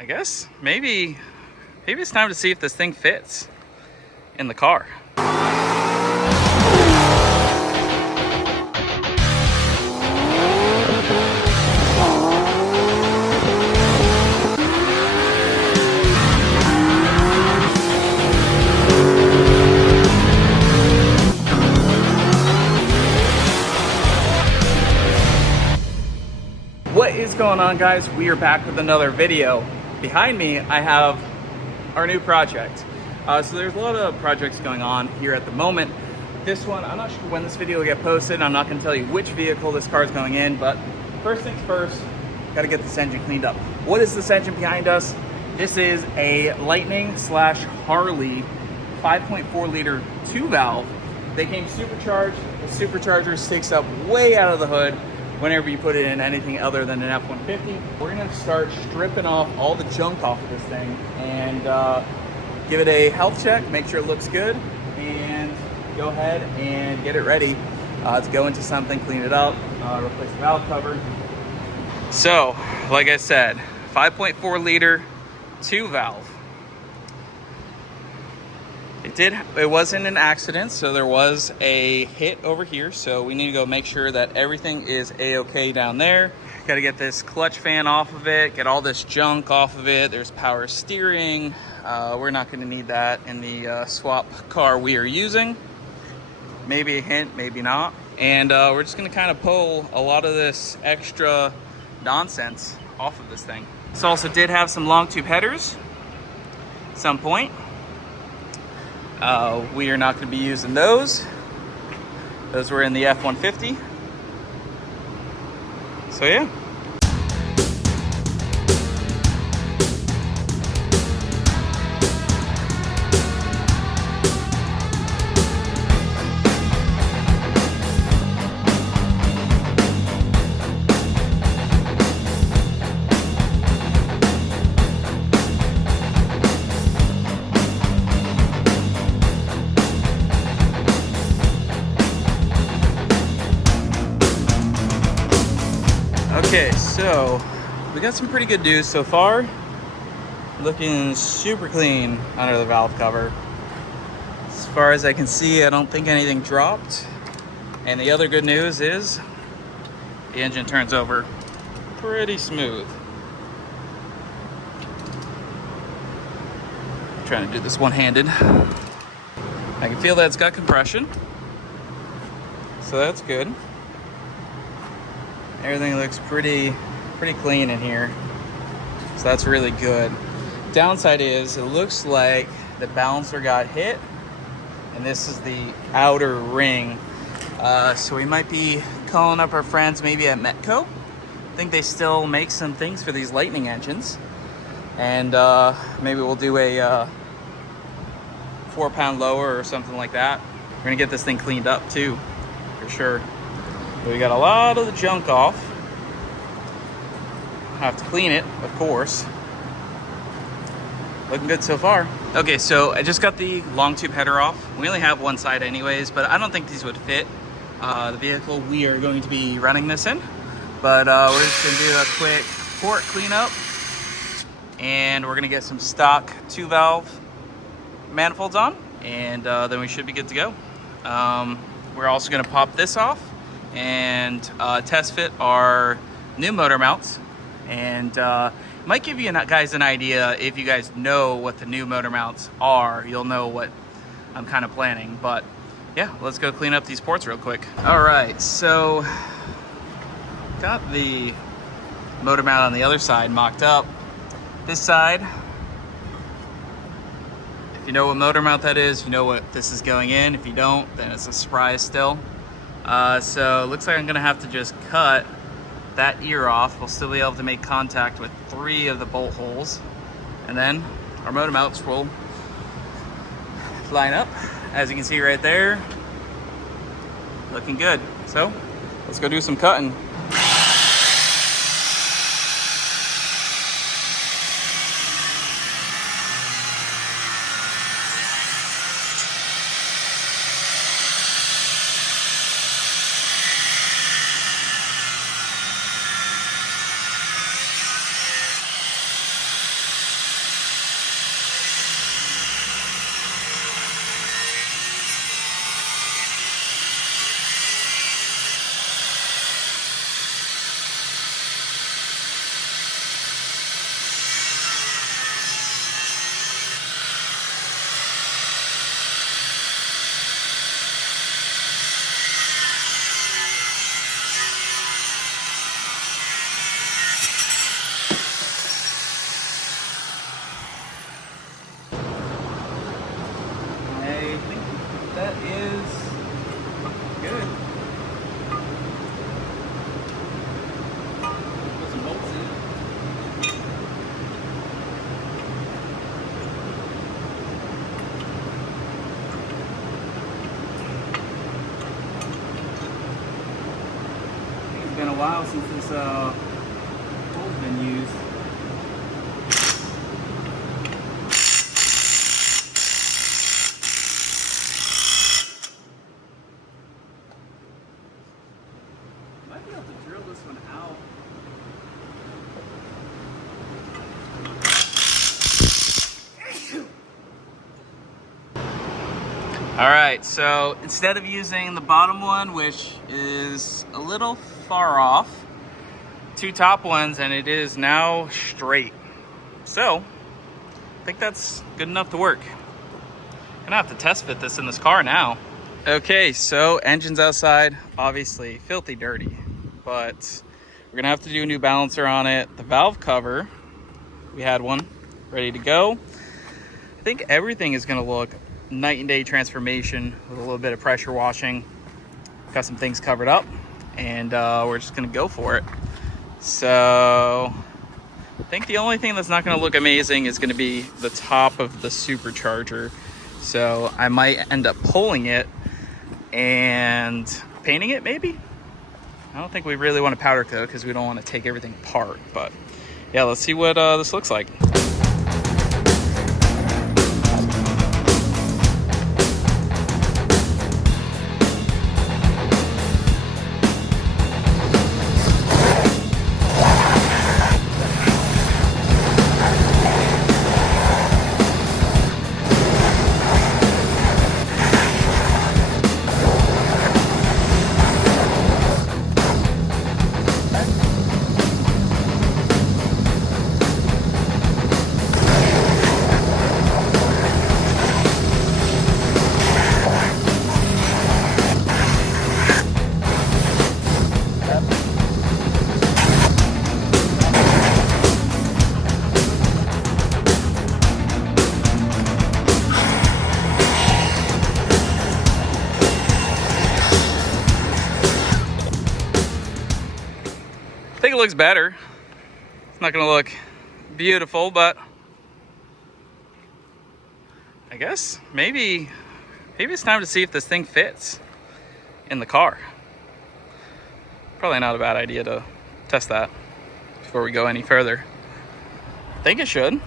I guess maybe it's time to see if this thing fits in the car. What is going on, guys? We are back with another video. Behind me, I have our new project. So there's a lot of projects going on here at the moment. This one, I'm not sure when this video will get posted. I'm not going to tell you which vehicle this car is going in, but first things first, got to get this engine cleaned up. What is this engine behind us? This is a Lightning / Harley 5.4 liter 2-valve. They came supercharged. The supercharger sticks up way out of the hood whenever you put it in anything other than an F-150. We're gonna start stripping off all the junk off of this thing and give it a health check, make sure it looks good, and go ahead and get it ready to go into something, clean it up, replace the valve cover. So, like I said, 5.4 liter 2-valve. It wasn't an accident, so there was a hit over here, so we need to go make sure that everything is a-okay down there. Got to get this clutch fan off of it, get all this junk off of it. There's power steering. We're not going to need that in the swap car we are using. Maybe a hint, maybe not. And we're just going to kind of pull a lot of this extra nonsense off of this thing. This also did have some long tube headers at some point. We are not going to be using those. Those were in the F-150. So yeah. Okay, so we got some pretty good news so far. Looking super clean under the valve cover. As far as I can see, I don't think anything dropped. And the other good news is the engine turns over pretty smooth. I'm trying to do this one-handed. I can feel that it's got compression, so that's good. Everything looks pretty clean in here, so that's really good. Downside is it looks like the balancer got hit, and this is the outer ring. So we might be calling up our friends maybe at Metco. I think they still make some things for these Lightning engines, and maybe we'll do a 4-pound lower or something like that. We're gonna get this thing cleaned up too, for sure. We got a lot of the junk off. Have to clean it, of course. Looking good so far. Okay, so I just got the long tube header off. We only have one side anyways, but I don't think these would fit the vehicle we are going to be running this in. But we're just gonna do a quick port cleanup, and we're gonna get some stock 2-valve manifolds on, and then we should be good to go. We're also gonna pop this off and test fit our new motor mounts, and might give you guys an idea. If you guys know what the new motor mounts are, you'll know what I'm kind of planning. But yeah, let's go clean up these ports real quick. All right, so got the motor mount on the other side mocked up. This side, if you know what motor mount that is, you know what this is going in. If you don't, then it's a surprise still. So it looks like I'm gonna have to just cut that ear off. We'll still be able to make contact with 3 of the bolt holes, and then our motor mounts will line up, as you can see right there. Looking good. So let's go do some cutting. while since this hole's been used. Might be able to drill this one out. All right, so instead of using the bottom one, which is a little far off, 2 top ones, and it is now straight. So I think that's good enough to work. I'm gonna have to test fit this in this car now. Okay, so engine's outside, obviously filthy dirty, but we're gonna have to do a new balancer on it. The valve cover, we had one ready to go. I think everything is gonna look night and day transformation with a little bit of pressure washing. Got some things covered up, and we're just gonna go for it. So I think the only thing that's not gonna look amazing is gonna be the top of the supercharger. So I might end up pulling it and painting it maybe. I don't think we really want to powder coat because we don't want to take everything apart, but yeah, let's see what this looks like. I think it looks better. It's not gonna look beautiful, but I guess maybe it's time to see if this thing fits in the car. Probably not a bad idea to test that before we go any further. I think it should.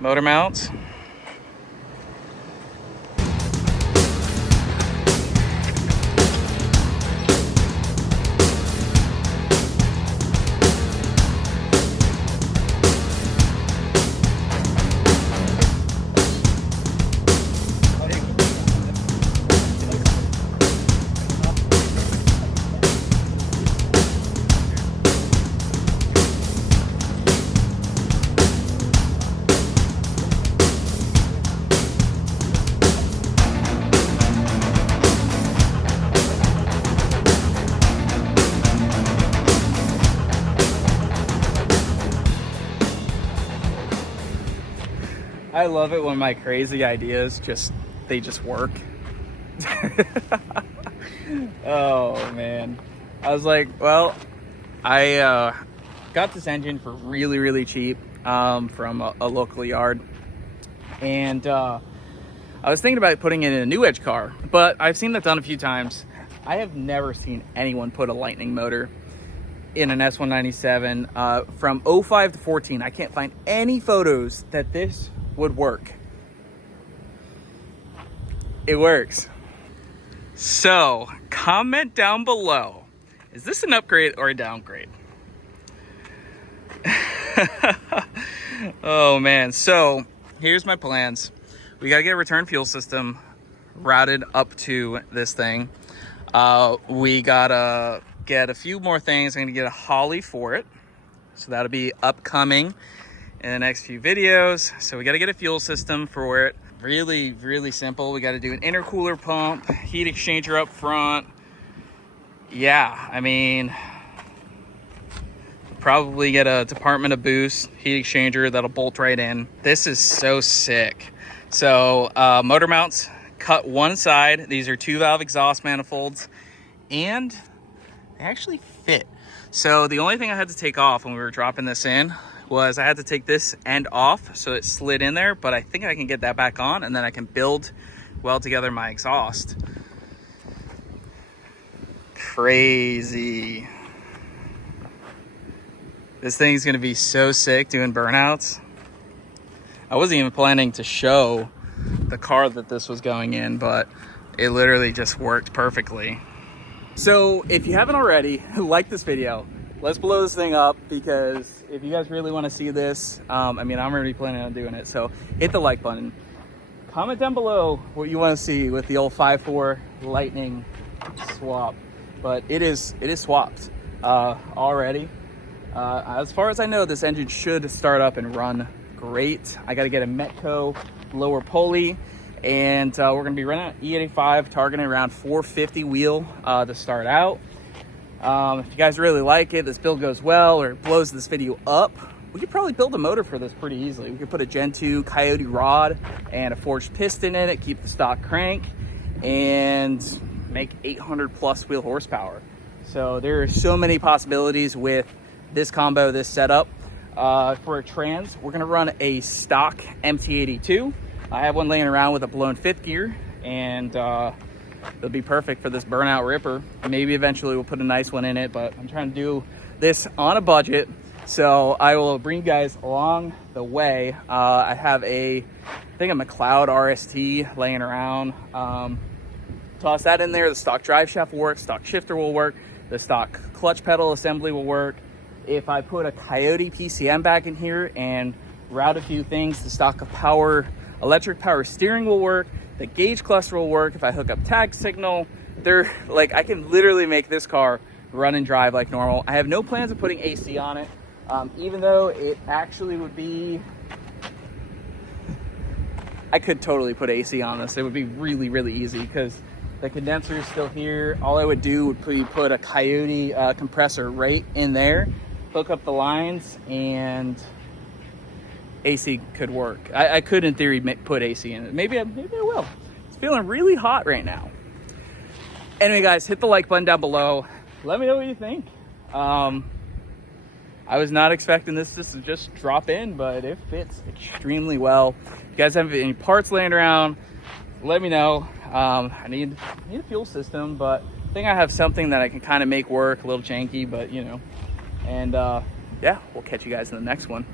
Motor mounts. I love it when my crazy ideas just work. Oh man. I was like, well, I got this engine for really cheap from a local yard. And I was thinking about putting it in a new edge car, but I've seen that done a few times. I have never seen anyone put a Lightning motor in an S197 from 05 to 14. I can't find any photos that this would work. It works. So comment down below, is this an upgrade or a downgrade? Oh man, so here's my plans. We gotta get a return fuel system routed up to this thing. We gotta get a few more things. I'm gonna get a Holly for it, so that'll be upcoming in the next few videos. So we got to get a fuel system for it. Really simple. We got to do an intercooler pump, heat exchanger up front. Yeah, I mean, probably get a department of boost heat exchanger that'll bolt right in. This is so sick. So motor mounts, cut one side. These are 2-valve exhaust manifolds, and they actually fit. So the only thing I had to take off when we were dropping this in was I had to take this end off so it slid in there, but I think I can get that back on, and then I can build well together my exhaust. crazy. This thing's gonna be so sick doing burnouts. I wasn't even planning to show the car that this was going in, but it literally just worked perfectly. So if you haven't already, like this video. Let's blow this thing up, because if you guys really want to see this, I mean, I'm already planning on doing it. So hit the like button. Comment down below what you want to see with the old 5.4 Lightning swap. But it is swapped already. As far as I know, this engine should start up and run great. I got to get a Metco lower pulley, and we're going to be running an E85, targeting around 450 wheel to start out. If you guys really like it, this build goes well, or it blows this video up, we could probably build a motor for this pretty easily. We could put a Gen 2 Coyote rod and a forged piston in it, keep the stock crank, and make 800 plus wheel horsepower. So there are so many possibilities with this combo, this setup. For a trans, we're gonna run a stock MT82. I have one laying around with a blown fifth gear, and it'll be perfect for this burnout ripper. Maybe eventually we'll put a nice one in it, but I'm trying to do this on a budget, so I will bring you guys along the way. I have I think a McLeod RST laying around. Toss that in there. The stock drive shaft will work, stock shifter will work, the stock clutch pedal assembly will work. If I put a Coyote PCM back in here and route a few things, the stock of electric power steering will work. The gauge cluster will work. If I hook up tag signal, I can literally make this car run and drive like normal. I have no plans of putting AC on it, even though it actually would be, I could totally put AC on this. It would be really, really easy, because the condenser is still here. All I would do would put a Coyote compressor right in there, hook up the lines, and AC could work. I could, in theory, put AC in it. Maybe I will. It's feeling really hot right now. Anyway, guys, hit the like button down below. Let me know what you think. I was not expecting this to just drop in, but it fits extremely well. If you guys have any parts laying around, let me know. I need a fuel system, but I think I have something that I can kind of make work. A little janky, but you know. And yeah, we'll catch you guys in the next one.